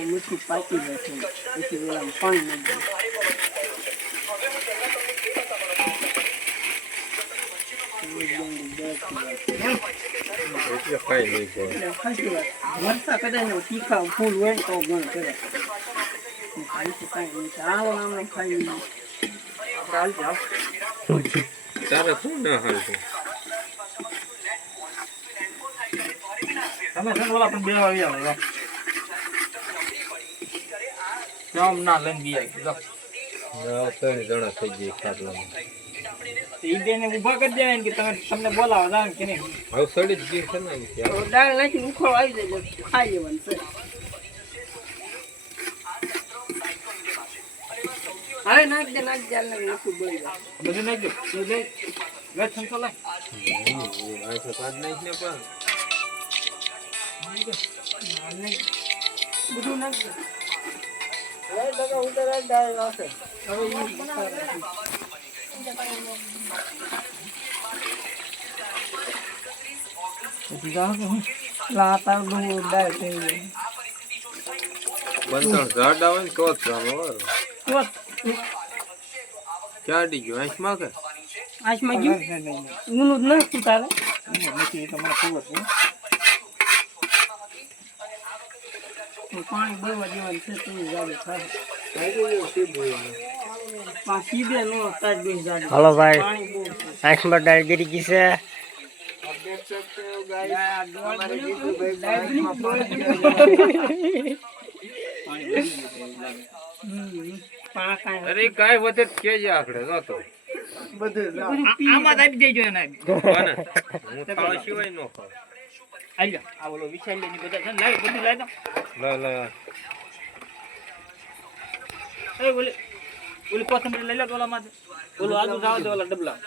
મીઠું પાકી જશે પછી ઓલામાં પાણી નાખી વરસા કદાચ તીખા ફૂલ હોય ને તો ગણ કરે ચાલો આમ ખાઈ લઈએ તારે શું ના હાલતું તમે છે ઓલા પણ બે આવી આવે જામ ના લઈને બી આવી લો ના ત્રણ જણા થઈ ગઈ ખાટલામાં ઈ બેને ઊભા કરી દેવા ને કે તમે તમને બોલાવો જાવ કે નહીં હવે સડી જ ગઈ છે ને દાળ નાખી ઉખોળ આવી જાય ખાઈ લેવાનું છે હવે નાખ દે નાખું બોલી જાય બધું નાખજો વેચ સંતો લાય આ તો કાઢ નાખ ને પણ બધું નાખ દે લઈ લગા ઉતર દાળ નાખે હવે લાતા દૂધ દાળ થઈ ગઈ બંધણ ઝાડ આવે ને તો જ ચાલો ક્યાં ડી ગયો આંખમાં કે આશમાં ગયું ઊનું જ નાખતું તારે નથી તો મને ખબર છે પાણી બળવા દેવાનું છે તો જાડે થાય પાછી બે નો તાજ બે જાડે हेलो भाई પાણી બહુ आँख में डाल गिरी किसे અરે કાઈ વધે કે જ આખડે ન તો આમાં જ આપી દેજો એને કોને હું ખાવા સિવાય નો ખાવ આઈ જા આ ઓલો વિશાલ લઈને બધા છે ને લાવ બધું લાવ લ એ ઓલી કોથમરી લઈ લો ઓલામાં ઓલો આજુ જાવ દે ઓલા ડબલા